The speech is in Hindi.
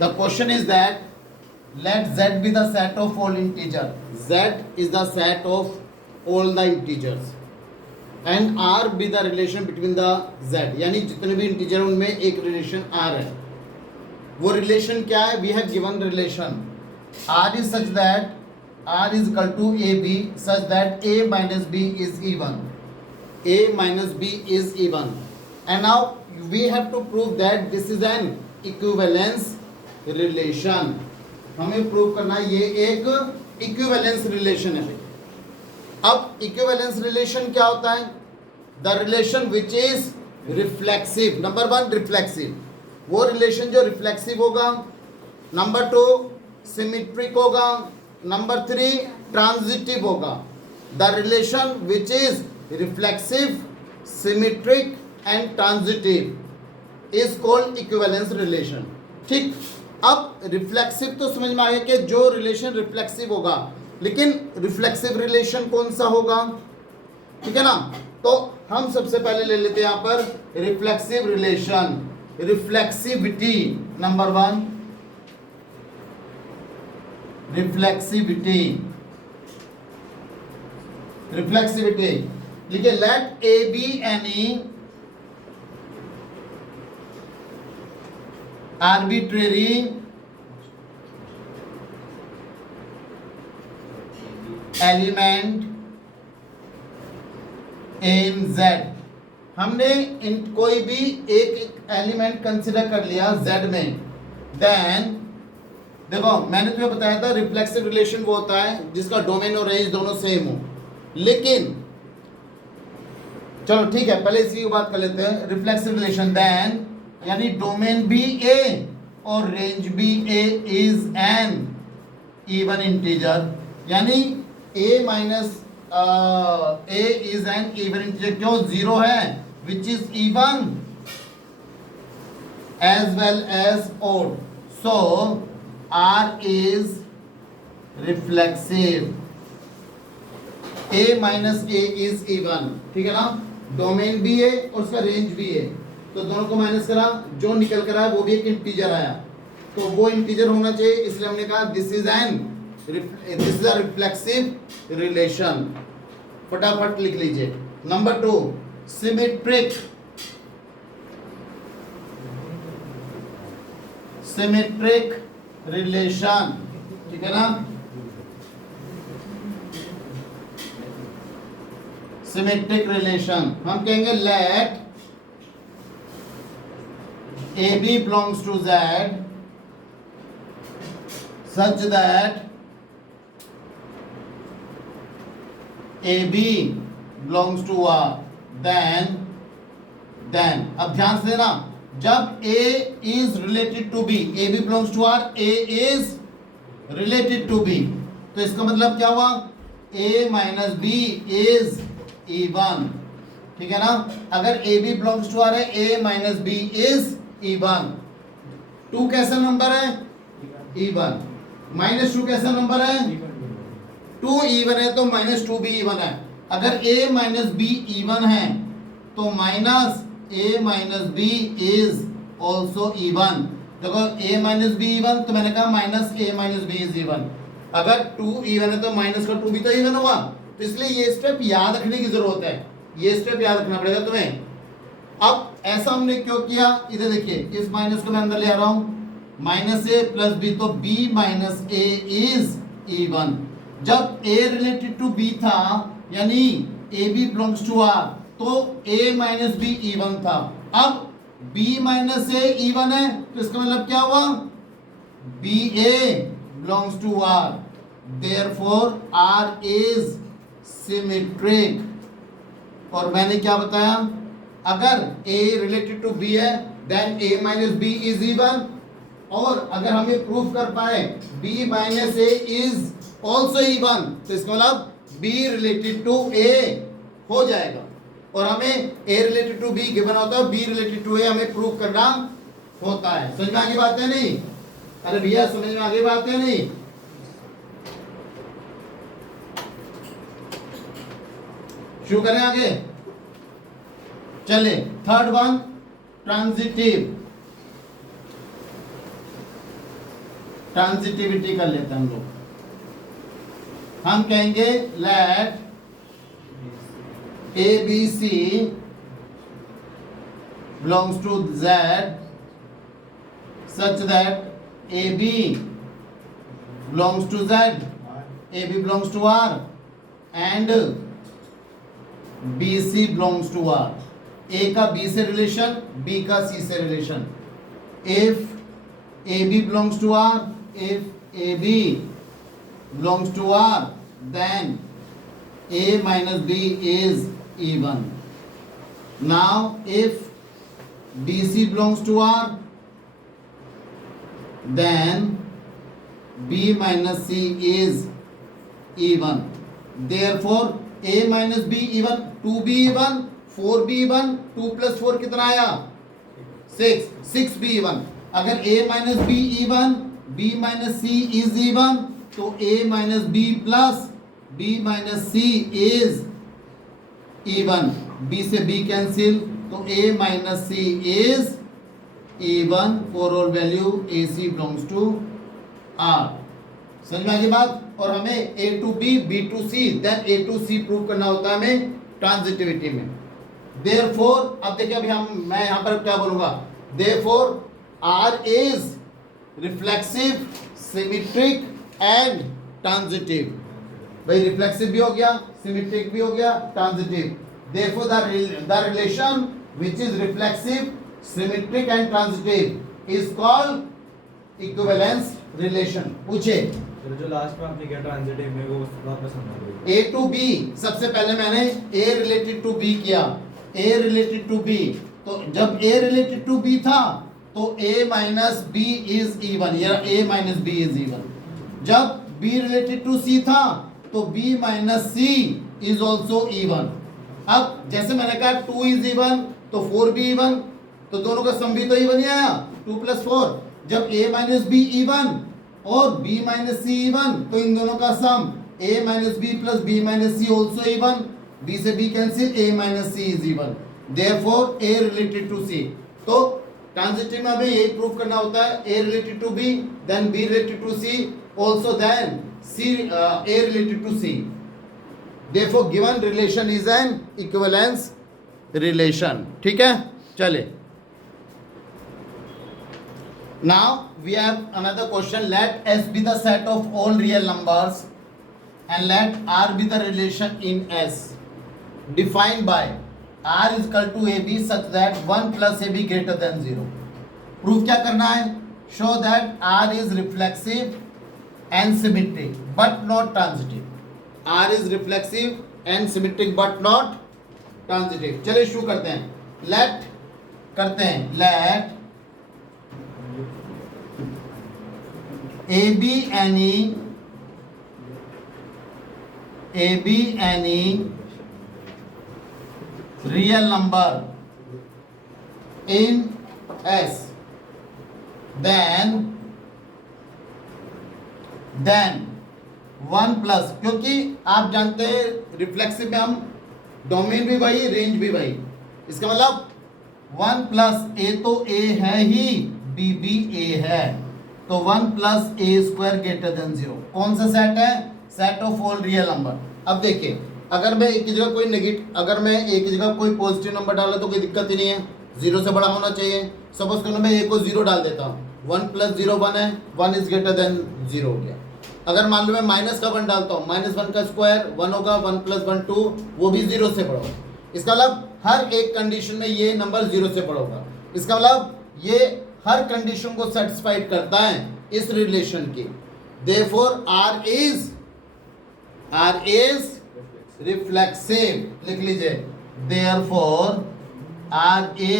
The question is that let z be the set of all integer. Z is the set of all the integers and r be the relation between the z. यानी जितने भी इंटीजर उनमें एक रिलेशन r है. वो रिलेशन क्या है? We have given relation r is such that r is equal to ab such that a minus b is even. A minus b is even. And now we have to prove that this is an equivalence relation. हमें प्रूव करना है ये एक इक्विवेलेंस रिलेशन है. अब इक्विवेलेंस रिलेशन क्या होता है? The relation which is reflexive. Number one reflexive, वो रिलेशन जो रिफ्लेक्सिव होगा. नंबर टू सिमेट्रिक होगा. नंबर थ्री ट्रांजिटिव होगा. The relation which is reflexive, symmetric and transitive is called equivalence relation. ठीक. अब रिफ्लेक्सिव तो समझ में आ गया कि जो रिलेशन रिफ्लेक्सिव होगा, लेकिन रिफ्लेक्सिव रिलेशन कौन सा होगा? ठीक है ना. तो हम सबसे पहले ले लेते हैं यहां पर reflexive relation. Reflexivity number one, reflexivity. Reflexivity लिखिए, let A B any arbitrary element in Z. हमने इन कोई भी एक एलिमेंट कंसिडर कर लिया Z में. देन देखो मैंने तुम्हें बताया था रिफ्लेक्सिव रिलेशन वो होता है जिसका डोमेन और रेंज दोनों सेम हो. लेकिन चलो ठीक है, पहले इसी की बात कर लेते हैं. रिफ्लेक्सिव रिलेशन देन यानी डोमेन भी ए और रेंज भी A is an even integer. यानी A minus A is an even integer. क्यों? जीरो है which is even as well as odd. So R is reflexive. A minus A is even. ठीक है ना. डोमेन भी है और उसका रेंज भी है, तो दोनों को माइनस करा, जो निकल कर आया वो भी एक इंटीजर आया. तो वो इंटीजर होना चाहिए, इसलिए हमने कहा this is a reflexive relation. फटाफट लिख लीजिए. Number two symmetric. Symmetric relation. ठीक है ना. सिमेट्रिक रिलेशन हम कहेंगे late AB belongs to Z such that AB belongs to R. Then अब ध्यान से देना, जब A is related to B, AB belongs to R, A is related to B, तो इसका मतलब क्या हुआ? A minus B is even. ठीक है ना. अगर AB belongs to R है, A minus B is even. 2 कैसा नंबर है? इवन. -2 कैसा नंबर है? 2 इवन है तो -2 भी इवन है. अगर a माइनस बी इवन है तो minus a minus B is also even. देखो a माइनस बी इवन, तो मैंने कहा minus a minus B is even. अगर 2 इवन है तो माइनस का 2 भी तो इवन हुआ. तो इसलिए ये स्टेप याद रखने की जरूरत है. ये स्टेप याद रखना पड़ेगा तुम्हें. अब ऐसा हमने क्यों किया? इधर देखिए, इस माइनस को मैं अंदर ले आ रहा हूं. माइनस ए प्लस बी, तो B minus A is even. जब ए रिलेटेड टू बी था यानी A B belongs to R, तो ए माइनस बी इवन था. अब बी माइनस ए इवन है, तो इसका मतलब क्या हुआ? B A belongs to R. Therefore R is symmetric. और मैंने क्या बताया? अगर a रिलेटेड टू b है then a minus B is even. और अगर हम ये प्रूफ कर पाए b minus a is also even, तो इसका मतलब b रिलेटेड टू a हो जाएगा. और हमें a related to b given होता है, b रिलेटेड टू a हमें प्रूफ करना होता है. समझ में आगे बात है नहीं? अरे भैया समझ में आगे बात है नहीं? शुरू करें आगे. चले थर्ड वन ट्रांजिटिव. ट्रांजिटिविटी कर लेते हैं हम लोग। हम कहेंगे let A B C belongs to Z such that AB belongs to Z, AB belongs to R, and BC belongs to R. A का B से रिलेशन, B का C से relation. If AB belongs to R, if AB belongs to R, then A minus B is even. Now if BC belongs to R, then B minus C is even. Therefore A minus B even, 2B even, 4B even, 2 plus 4 कितना आया 6, 6B even. अगर A minus B even, B minus C is even, तो A minus B plus B minus C is even. B से B cancel, तो A minus C is even for all value AC belongs to R. समझ में आ गई बात? और हमें A to B, B to C, then A to C prove करना होता है हमें ट्रांजिटिविटी में. Therefore, अब देखिए अभी मैं यहाँ पर क्या बोलूँगा? Therefore, R is reflexive, symmetric and transitive. भाई रिफ्लेक्सिव भी हो गया, सिमेट्रिक भी हो गया, transitive. Therefore, the relation which is reflexive, symmetric and transitive is called equivalence relation. पूछे जो लास्ट में आपने क्या ट्रांजिटिव में वो बात पसंद आ गई. A to B, सबसे पहले मैंने A related to B किया. A related to B, तो जब A related to B था तो A minus B is even, या A minus B is even. जब B related to C था तो B minus C is also even. अब जैसे मैंने कहा 2 is even तो 4 भी इवन, तो दोनों का सम भी तो इवन ही आया 2 plus 4. जब A minus B इवन और B minus C इवन, तो इन दोनों का सम A minus B plus B minus C also even. B से B cancel, A minus C is even. Therefore A related to C. तो ट्रांजिटिव में हमें यही प्रूव करना होता है. A related to B, then B related to C, also then C A related to C. Therefore given relation is an equivalence relation. ठीक है, चले. Now we have another question. Let S be the set of all real numbers and let R be the relation in S defined by R is equal to AB such that 1 plus AB greater than 0. Proof क्या करना है? Show that R is reflexive and symmetric but not transitive. R is reflexive and symmetric but not transitive. चलिए शुरू करते हैं. Let करते हैं. Let AB any real number in S, then 1 plus, क्योंकि आप जानते हैं रिफ्लेक्सिव में हम डोमेन भी वही, रेंज भी वही. इसका मतलब 1 प्लस ए तो ए है ही, बी भी ए है, तो 1 प्लस ए स्क्वायर ग्रेटर देन 0. कौन सा सेट है? Set of all real number. अब देखिए, अगर मैं एक की जगह कोई नेगेटिव, अगर मैं एक की जगह कोई पॉजिटिव नंबर डाला तो कोई दिक्कत ही नहीं है, 0 से बड़ा होना चाहिए. सपोज करो मैं ए को 0 डाल देता हूँ, 1 प्लस 0 1 है, 1 इज ग्रेटर देन 0 हो गया. अगर मान लो मैं माइनस का 1 डालता हूँ, -1 का स्क्वायर 1 होगा, 1 प्लस 1 2, वो भी 0 से बड़ा होगा. इसका मतलब हर एक कंडीशन में ये नंबर 0 से बड़ा होगा. इसका मतलब ये हर कंडीशन को सेटिस्फाइड करता है इस रिलेशन की. Therefore R is reflexive. लिख लीजिए, देयरफॉर R is